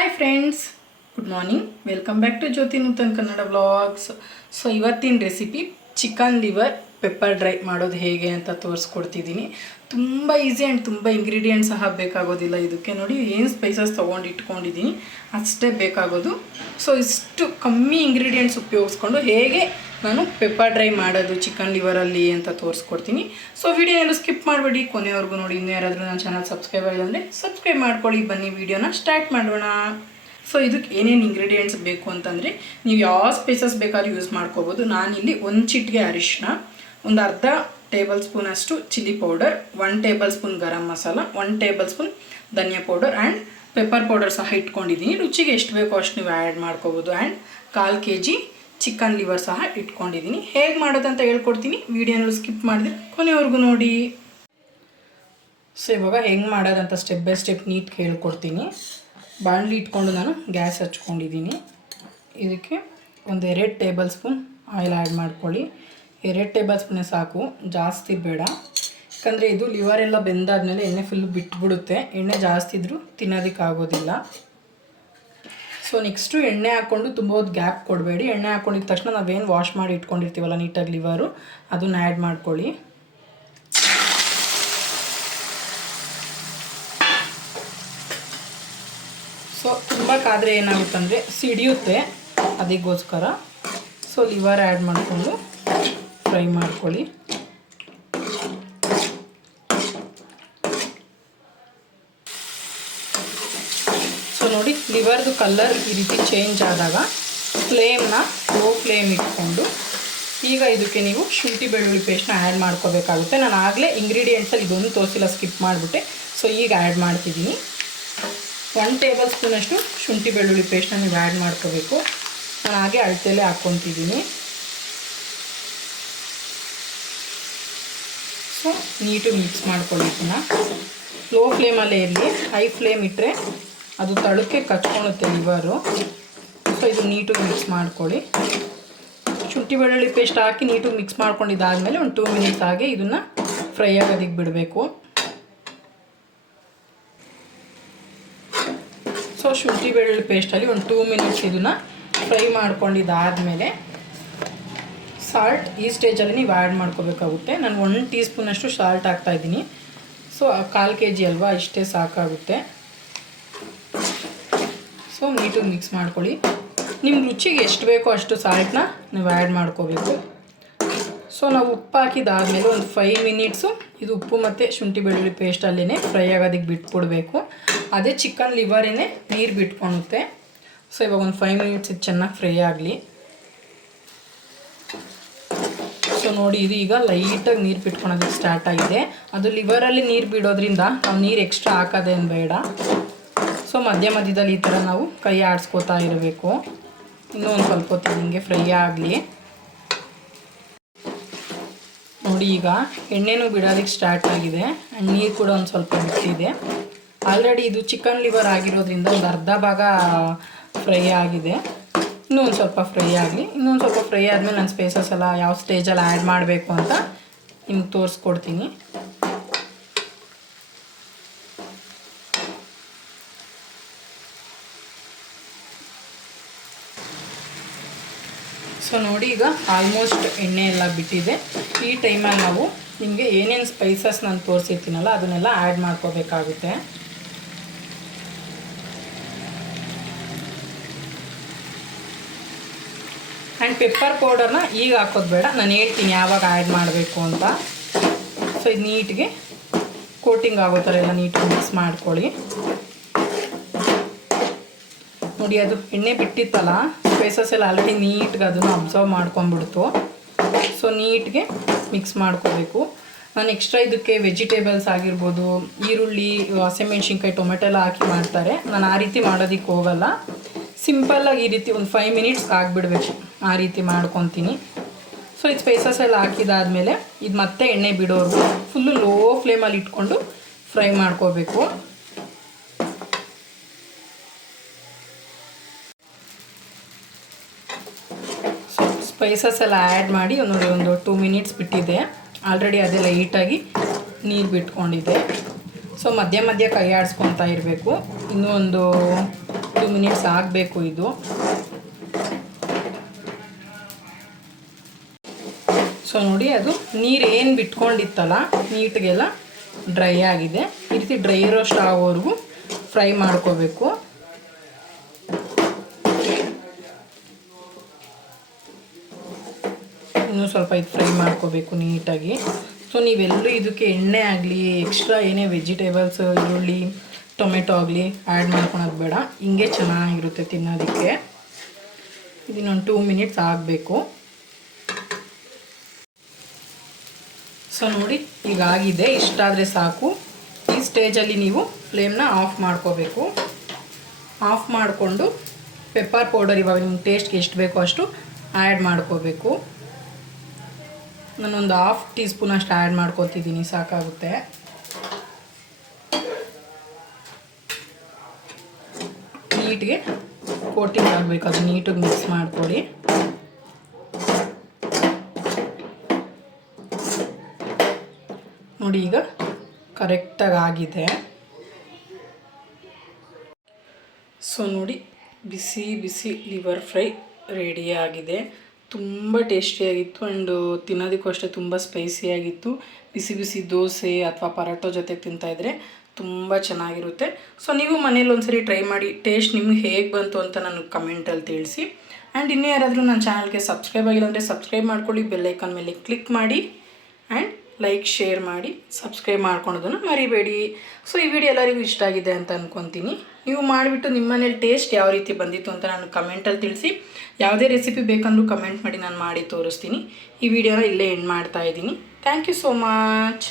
Hi friends, good morning. Welcome back to Jyoti Nutan Kannada vlogs. So ಇವತ್ತಿನ recipe chicken liver pepper dry ಮಾಡೋದು ಹೇಗೆ ಅಂತ ತೋರಿಸ್ಕೊಡ್ತಿದ್ದೀನಿ. ತುಂಬ ಈಸಿ ಆ್ಯಂಡ್ ತುಂಬ ಇಂಗ್ರೀಡಿಯೆಂಟ್ಸ್ ಸಹ ಬೇಕಾಗೋದಿಲ್ಲ ಇದಕ್ಕೆ. ನೋಡಿ ಏನು ಸ್ಪೈಸಸ್ ತೊಗೊಂಡು ಇಟ್ಕೊಂಡಿದ್ದೀನಿ ಅಷ್ಟೇ ಬೇಕಾಗೋದು. ಸೊ ಇಷ್ಟು ಕಮ್ಮಿ ಇಂಗ್ರೀಡಿಯೆಂಟ್ಸ್ ಉಪಯೋಗಿಸ್ಕೊಂಡು ಹೇಗೆ ನಾನು ಪೆಪ್ಪರ್ ಡ್ರೈ ಮಾಡೋದು ಚಿಕನ್ ಲಿವರಲ್ಲಿ ಅಂತ ತೋರಿಸ್ಕೊಡ್ತೀನಿ. ಸೊ ವಿಡಿಯೋ ಎಲ್ಲೂ ಸ್ಕಿಪ್ ಮಾಡಬೇಡಿ, ಕೊನೆವರೆಗೂ ನೋಡಿ. ಇನ್ನೂ ಯಾರಾದರೂ ನನ್ನ ಚಾನಲ್ ಸಬ್ಸ್ಕ್ರೈಬ್ ಆಗಿಲ್ಲ ಅಂದರೆ ಸಬ್ಸ್ಕ್ರೈಬ್ ಮಾಡ್ಕೊಳ್ಳಿ. ಬನ್ನಿ ವಿಡಿಯೋನ ಸ್ಟಾರ್ಟ್ ಮಾಡೋಣ. ಸೊ ಇದಕ್ಕೆ ಏನೇನು ಇಂಗ್ರೀಡಿಯೆಂಟ್ಸ್ ಬೇಕು ಅಂತಂದರೆ ನೀವು ಯಾವ ಸ್ಪೈಸಸ್ ಬೇಕಾದ್ರೂ ಯೂಸ್ ಮಾಡ್ಕೋಬೋದು. ನಾನಿಲ್ಲಿ ಒಂದು ಚಿಟಿಕೆ ಅರಿಶಿನ, ಒಂದು ಅರ್ಧ ಟೇಬಲ್ ಸ್ಪೂನಷ್ಟು chilli powder, 1 table spoon garam masala, 1 table spoon dhaniya powder and pepper powder ಸಹ ಇಟ್ಕೊಂಡಿದ್ದೀನಿ. ರುಚಿಗೆ ಎಷ್ಟು ಬೇಕೋ ಅಷ್ಟು ನೀವು ಆ್ಯಡ್ ಮಾಡ್ಕೋಬೋದು. ಆ್ಯಂಡ್ 1/4 kg ಚಿಕನ್ ಲಿವರ್ ಸಹ ಇಟ್ಕೊಂಡಿದ್ದೀನಿ. ಹೇಗೆ ಮಾಡೋದಂತ ಹೇಳ್ಕೊಡ್ತೀನಿ. ವಿಡಿಯೋನ ಸ್ಕಿಪ್ ಮಾಡಿದ್ರೆ ಕೊನೆವರೆಗೂ ನೋಡಿ. ಸೊ ಇವಾಗ ಹೆಂಗೆ ಮಾಡೋದಂತ ಸ್ಟೆಪ್ ಬೈ ಸ್ಟೆಪ್ ನೀಟ್ ಹೇಳ್ಕೊಡ್ತೀನಿ. ಬಾಣಲಿ ಇಟ್ಕೊಂಡು ನಾನು ಗ್ಯಾಸ್ ಹಚ್ಕೊಂಡಿದ್ದೀನಿ. ಇದಕ್ಕೆ ಒಂದು 2 ಟೇಬಲ್ ಸ್ಪೂನ್ ಆಯಿಲ್ ಆ್ಯಡ್ ಮಾಡ್ಕೊಳ್ಳಿ. 2 ಟೇಬಲ್ ಸ್ಪೂನೇ ಸಾಕು, ಜಾಸ್ತಿ ಬೇಡ. ಯಾಕಂದರೆ ಇದು ಲಿವರ್ ಎಲ್ಲ ಬೆಂದಾದ್ಮೇಲೆ ಎಣ್ಣೆ ಫುಲ್ಲು ಬಿಟ್ಬಿಡುತ್ತೆ. ಎಣ್ಣೆ ಜಾಸ್ತಿ ಇದ್ದರೂ ತಿನ್ನೋದಕ್ಕಾಗೋದಿಲ್ಲ. ಸೊ ನೆಕ್ಸ್ಟು ಎಣ್ಣೆ ಹಾಕ್ಕೊಂಡು ತುಂಬ ಹೊತ್ತು ಗ್ಯಾಪ್ ಕೊಡಬೇಡಿ. ಎಣ್ಣೆ ಹಾಕ್ಕೊಂಡಿದ್ದ ತಕ್ಷಣ ನಾವೇನು ವಾಶ್ ಮಾಡಿ ಇಟ್ಕೊಂಡಿರ್ತೀವಲ್ಲ ನೀಟಾಗಿ ಲಿವರು, ಅದನ್ನು ಆ್ಯಡ್ ಮಾಡ್ಕೊಳ್ಳಿ. ಸೊ ತುಂಬ ಕಾದರೆ ಏನಾಗುತ್ತಂದರೆ ಸಿಡಿಯುತ್ತೆ, ಅದಕ್ಕೋಸ್ಕರ. ಸೊ ಲಿವರ್ ಆ್ಯಡ್ ಮಾಡಿಕೊಂಡು ಫ್ರೈ ಮಾಡ್ಕೊಳ್ಳಿ. ಸೊ ನೋಡಿ, ಲಿವರ್ದು ಕಲರ್ ಈ ರೀತಿ ಚೇಂಜ್ ಆದಾಗ ಫ್ಲೇಮ್ನ ಲೋ ಫ್ಲೇಮ್ ಇಟ್ಕೊಂಡು ಈಗ ಇದಕ್ಕೆ ನೀವು ಶುಂಠಿ ಬೆಳ್ಳುಳ್ಳಿ ಪೇಸ್ಟ್ನ ಆ್ಯಡ್ ಮಾಡ್ಕೋಬೇಕಾಗುತ್ತೆ. ನಾನು ಆಗಲೇ ಇಂಗ್ರೀಡಿಯೆಂಟ್ಸಲ್ಲಿ ಇದೊಂದು ತೋರಿಸಿಲ್ಲ, ಸ್ಕಿಪ್ ಮಾಡಿಬಿಟ್ಟೆ. ಸೊ ಈಗ ಆ್ಯಡ್ ಮಾಡ್ತಿದ್ದೀನಿ. 1 ಟೇಬಲ್ ಸ್ಪೂನಷ್ಟು ಶುಂಠಿ ಬೆಳ್ಳುಳ್ಳಿ ಪೇಸ್ಟ್ನ ನೀವು ಆ್ಯಡ್ ಮಾಡ್ಕೋಬೇಕು. ನಾನು ಹಾಗೆ ಅಳತೆಯಲ್ಲೇ ಹಾಕ್ಕೊತಿದ್ದೀನಿ. ಸೊ ನೀಟಾಗಿ ಮಿಕ್ಸ್ ಮಾಡ್ಕೊಳ್ಳಿ. ಇದನ್ನು ಲೋ ಫ್ಲೇಮಲ್ಲೇ ಇರಲಿ. ಹೈ ಫ್ಲೇಮ್ ಇಟ್ಟರೆ ಅದು ತಳಕ್ಕೆ ಕಚ್ಕೊಳುತ್ತೆ ಲಿವರು. ಸೊ ಇದು ನೀಟಾಗಿ ಮಿಕ್ಸ್ ಮಾಡ್ಕೊಳ್ಳಿ. ಶುಂಠಿ ಬೆಳ್ಳುಳ್ಳಿ ಪೇಸ್ಟ್ ಹಾಕಿ ನೀಟಾಗಿ ಮಿಕ್ಸ್ ಮಾಡ್ಕೊಂಡಿದ್ದಾದಮೇಲೆ ಒಂದು 2 ಮಿನಿಟ್ಸ್ ಹಾಗೆ ಇದನ್ನು ಫ್ರೈ ಆಗೋದಕ್ಕೆ ಬಿಡಬೇಕು. ಸೊ ಶುಂಠಿ ಬೆಳ್ಳುಳ್ಳಿ ಪೇಸ್ಟಲ್ಲಿ ಒಂದು 2 ಮಿನಿಟ್ಸ್ ಇದನ್ನು ಫ್ರೈ ಮಾಡ್ಕೊಂಡಿದ್ದಾದಮೇಲೆ ಸಾಲ್ಟ್ ಈ ಸ್ಟೇಜಲ್ಲಿ ನೀವು ಆ್ಯಡ್ ಮಾಡ್ಕೋಬೇಕಾಗುತ್ತೆ. ನಾನು 1 ಟೀ ಸ್ಪೂನಷ್ಟು ಸಾಲ್ಟ್ ಹಾಕ್ತಾಯಿದ್ದೀನಿ. ಸೊ 1/4 kg ಅಲ್ವಾ, ಇಷ್ಟೇ ಸಾಕಾಗುತ್ತೆ. ಸೊ ನೀಟಾಗಿ ಮಿಕ್ಸ್ ಮಾಡ್ಕೊಳ್ಳಿ. ನಿಮ್ಮ ರುಚಿಗೆ ಎಷ್ಟು ಬೇಕೋ ಅಷ್ಟು ಸಾಲ್ಟನ್ನ ನೀವು ಆ್ಯಡ್ ಮಾಡ್ಕೋಬೇಕು. ಸೊ ನಾವು ಉಪ್ಪು ಹಾಕಿದಾದಮೇಲೆ ಒಂದು 5 ಮಿನಿಟ್ಸು ಇದು ಉಪ್ಪು ಮತ್ತು ಶುಂಠಿ ಬೆಳ್ಳುಳ್ಳಿ ಪೇಸ್ಟಲ್ಲೇ ಫ್ರೈ ಆಗೋದಕ್ಕೆ ಬಿಟ್ಬಿಡ್ಬೇಕು. ಅದೇ ಚಿಕನ್ ಲಿವರೇನೆ ನೀರು ಬಿಟ್ಕೊಳುತ್ತೆ. ಸೊ ಇವಾಗ ಒಂದು 5 ಮಿನಿಟ್ಸ್ ಇದು ಚೆನ್ನಾಗಿ ಫ್ರೈ ಆಗಲಿ. ಸೊ ನೋಡಿ, ಇದು ಈಗ ಲೈಟಾಗಿ ನೀರು ಬಿಟ್ಕೊಳೋದಕ್ಕೆ ಸ್ಟಾರ್ಟ್ ಆಗಿದೆ. ಅದು ಲಿವರಲ್ಲಿ ನೀರು ಬಿಡೋದ್ರಿಂದ ನಾವು ನೀರು ಎಕ್ಸ್ಟ್ರಾ ಹಾಕೋದೇನು ಬೇಡ. ಸೊ ಮಧ್ಯದಲ್ಲಿ ಈ ಥರ ನಾವು ಕೈ ಆಡಿಸ್ಕೋತಾ ಇರಬೇಕು. ಇನ್ನೂ ಒಂದು ಸ್ವಲ್ಪ ಹೊತ್ತು ಹಿಂಗೆ ಫ್ರೈ ಆಗಲಿ. ನೋಡಿ, ಈಗ ಎಣ್ಣೆನೂ ಬಿಡೋದಕ್ಕೆ ಸ್ಟಾರ್ಟ್ ಆಗಿದೆ. ನೀರು ಕೂಡ ಒಂದು ಸ್ವಲ್ಪ ಬಿಟ್ಟಿದೆ. ಆಲ್ರೆಡಿ ಇದು ಚಿಕನ್ ಲಿವರ್ ಆಗಿರೋದ್ರಿಂದ ಒಂದು ಅರ್ಧ ಭಾಗ ಫ್ರೈ ಆಗಿದೆ. ಇನ್ನೂ ಒಂದು ಸ್ವಲ್ಪ ಫ್ರೈ ಆಗಲಿ. ಇನ್ನೊಂದು ಸ್ವಲ್ಪ ಫ್ರೈ ಆದಮೇಲೆ ನಾನು ಸ್ಪೈಸಸ್ ಎಲ್ಲ ಯಾವ ಸ್ಟೇಜಲ್ಲಿ ಆ್ಯಡ್ ಮಾಡಬೇಕು ಅಂತ ನಿಮ್ಗೆ ತೋರಿಸ್ಕೊಡ್ತೀನಿ. ಸೊ ನೋಡಿ, ಈಗ ಆಲ್ಮೋಸ್ಟ್ ಎಣ್ಣೆ ಎಲ್ಲ ಬಿಟ್ಟಿದೆ. ಈ ಟೈಮಲ್ಲಿ ನಾವು ನಿಮಗೆ ಏನೇನು ಸ್ಪೈಸಸ್ ನಾನು ತೋರಿಸಿರ್ತೀನಲ್ಲ ಅದನ್ನೆಲ್ಲ ಆ್ಯಡ್ ಮಾಡ್ಕೋಬೇಕಾಗುತ್ತೆ. ಆ್ಯಂಡ್ ಪೆಪ್ಪರ್ ಪೌಡರ್ನ ಈಗ ಹಾಕೋದು ಬೇಡ, ನಾನು ಹೇಳ್ತೀನಿ ಯಾವಾಗ ಆ್ಯಡ್ ಮಾಡಬೇಕು ಅಂತ. ಸೊ ಇದು ನೀಟಿಗೆ ಕೋಟಿಂಗ್ ಆಗೋ ಥರ ಎಲ್ಲ ನೀಟಾಗಿ ಮಿಕ್ಸ್ ಮಾಡ್ಕೊಳ್ಳಿ. ನೋಡಿ, ಅದು ಎಣ್ಣೆ ಬಿಟ್ಟಿತ್ತಲ್ಲ, ಸ್ಪೈಸಸ್ ಎಲ್ಲ ಆಲ್ರೆಡಿ ನೀಟ್ಗೆ ಅದನ್ನು ಅಬ್ಸರ್ವ್ ಮಾಡ್ಕೊಂಬಿಡ್ತು. ಸೊ ನೀಟ್ಗೆ ಮಿಕ್ಸ್ ಮಾಡ್ಕೋಬೇಕು. ನಾನು ಎಕ್ಸ್ಟ್ರಾ ಇದಕ್ಕೆ ವೆಜಿಟೇಬಲ್ಸ್ ಆಗಿರ್ಬೋದು, ಈರುಳ್ಳಿ, ಹಸಿಮೆಣ್ಸಿನ್ಕಾಯಿ, ಟೊಮೆಟೊ ಎಲ್ಲ ಹಾಕಿ ಮಾಡ್ತಾರೆ. ನಾನು ಆ ರೀತಿ ಮಾಡೋದಕ್ಕೆ ಹೋಗಲ್ಲ. ಸಿಂಪಲ್ಲಾಗಿ ಈ ರೀತಿ ಒಂದು 5 ಮಿನಿಟ್ಸ್ ಆಗಿಬಿಡ್ಬೇಕು, ಆ ರೀತಿ ಮಾಡ್ಕೊತೀನಿ. ಸೊ ಇದು ಸ್ಪೈಸಸ್ ಎಲ್ಲ ಹಾಕಿದಾದಮೇಲೆ ಇದು ಮತ್ತೆ ಎಣ್ಣೆ ಬಿಡೋರು ಫುಲ್ಲು ಲೋ ಫ್ಲೇಮಲ್ಲಿ ಇಟ್ಕೊಂಡು ಫ್ರೈ ಮಾಡ್ಕೋಬೇಕು. ಸ್ಪೈಸಸ್ ಎಲ್ಲ ಆ್ಯಡ್ ಮಾಡಿ ಒಂದು 2 ಮಿನಿಟ್ಸ್ ಬಿಟ್ಟಿದೆ. ಆಲ್ರೆಡಿ ಅದೇ ಲೈಟಾಗಿ ನೀರು ಬಿಟ್ಕೊಂಡಿದೆ. ಸೊ ಮಧ್ಯ ಕೈ ಆಡಿಸ್ಕೊತಾ ಇರಬೇಕು. ಇನ್ನೂ ಒಂದು 2 ಮಿನಿಟ್ಸ್ ಆಗಬೇಕು ಇದು. ಸೊ ನೋಡಿ, ಅದು ನೀರು ಏನು ಬಿಟ್ಕೊಂಡಿತ್ತಲ್ಲ ನೀಟ್ಗೆಲ್ಲ ಡ್ರೈ ಆಗಿದೆ. ಈ ರೀತಿ ಡ್ರೈ ರೋಸ್ಟ್ ಆಗೋವರೆಗೂ ಫ್ರೈ ಮಾಡ್ಕೋಬೇಕು. ಇನ್ನೂ ಸ್ವಲ್ಪ ಇದು ಫ್ರೈ ಮಾಡ್ಕೋಬೇಕು ನೀಟಾಗಿ. ಸೊ ನೀವೆಲ್ಲೂ ಇದಕ್ಕೆ ಎಣ್ಣೆ ಆಗಲಿ ಎಕ್ಸ್ಟ್ರಾ ಏನೇ ವೆಜಿಟೇಬಲ್ಸ್ ಈರುಳ್ಳಿ ಟೊಮೆಟೊ ಆಗಲಿ ಆ್ಯಡ್ ಮಾಡ್ಕೊಳೋದು ಬೇಡ. ಹಿಂಗೆ ಚೆನ್ನಾಗಿರುತ್ತೆ ತಿನ್ನೋದಕ್ಕೆ. ಇದನ್ನೊಂದು 2 ಮಿನಿಟ್ಸ್ ಆಗಬೇಕು. ಸೊ ನೋಡಿ, ಈಗ ಆಗಿದೆ. ಇಷ್ಟಾದರೆ ಸಾಕು. ಈ ಸ್ಟೇಜಲ್ಲಿ ನೀವು ಫ್ಲೇಮ್ನ ಆಫ್ ಮಾಡ್ಕೋಬೇಕು. ಆಫ್ ಮಾಡಿಕೊಂಡು ಪೆಪ್ಪರ್ ಪೌಡರ್ ಇವಾಗ ನಿಮ್ಮ ಟೇಸ್ಟ್ಗೆ ಎಷ್ಟು ಬೇಕೋ ಅಷ್ಟು ಆ್ಯಡ್ ಮಾಡ್ಕೋಬೇಕು. ನಾನೊಂದು 1/2 ಟೀ ಸ್ಪೂನ್ ಅಷ್ಟು ಆ್ಯಡ್ ಮಾಡ್ಕೊತಿದ್ದೀನಿ, ಸಾಕಾಗುತ್ತೆ. ನೀಟಿಗೆ ಕೋಟಿಂಗ್ ಆಗಬೇಕು, ಅದು ನೀಟಾಗಿ ಮಿಕ್ಸ್ ಮಾಡ್ಕೊಳ್ಳಿ. ನೋಡಿ, ಈಗ ಕರೆಕ್ಟಾಗಿ ಆಗಿದೆ. ಸೊ ನೋಡಿ, ಬಿಸಿ ಬಿಸಿ ಲಿವರ್ ಫ್ರೈ ರೆಡಿಯಾಗಿದೆ. ತುಂಬ ಟೇಸ್ಟಿಯಾಗಿತ್ತು ಆ್ಯಂಡ್ ತಿನ್ನೋದಕ್ಕೂ ಅಷ್ಟೇ ತುಂಬ ಸ್ಪೈಸಿಯಾಗಿತ್ತು. ಬಿಸಿ ಬಿಸಿ ದೋಸೆ ಅಥವಾ ಪರೋಟೊ ಜೊತೆ ತಿಂತಾಯಿದ್ರೆ ತುಂಬ ಚೆನ್ನಾಗಿರುತ್ತೆ. ಸೊ ನೀವು ಮನೇಲಿ ಒಂದ್ಸರಿ ಟ್ರೈ ಮಾಡಿ, ಟೇಸ್ಟ್ ನಿಮ್ಗೆ ಹೇಗೆ ಬಂತು ಅಂತ ನನಗೆ ಕಮೆಂಟಲ್ಲಿ ತಿಳಿಸಿ. ಆ್ಯಂಡ್ ಇನ್ನೂ ಯಾರಾದರೂ ನನ್ನ ಚಾನಲ್ಗೆ ಸಬ್ಸ್ಕ್ರೈಬ್ ಆಗಿಲ್ಲ ಅಂದರೆ ಸಬ್ಸ್ಕ್ರೈಬ್ ಮಾಡ್ಕೊಳ್ಳಿ, ಬೆಲ್ಲೈಕನ್ ಮೇಲೆ ಕ್ಲಿಕ್ ಮಾಡಿ ಆ್ಯಂಡ್ ಲೈಕ್ ಶೇರ್ ಮಾಡಿ ಸಬ್ಸ್ಕ್ರೈಬ್ ಮಾಡ್ಕೊಳೋದನ್ನು ಮರಿಬೇಡಿ. ಸೊ ಈ ವಿಡಿಯೋ ಎಲ್ಲರಿಗೂ ಇಷ್ಟ ಆಗಿದೆ ಅಂತ ಅಂದ್ಕೊತೀನಿ. ನೀವು ಮಾಡಿಬಿಟ್ಟು ನಿಮ್ಮ ಮನೇಲಿ ಟೇಸ್ಟ್ ಯಾವ ರೀತಿ ಬಂದಿತ್ತು ಅಂತ ನಾನು ಕಮೆಂಟಲ್ಲಿ ತಿಳಿಸಿ. ಯಾವುದೇ ರೆಸಿಪಿ ಬೇಕಂದ್ರೂ ಕಮೆಂಟ್ ಮಾಡಿ, ನಾನು ಮಾಡಿ ತೋರಿಸ್ತೀನಿ. ಈ ವಿಡಿಯೋನ ಇಲ್ಲೇ ಎಂಡ್ ಮಾಡ್ತಾ ಇದ್ದೀನಿ. Thank you so much.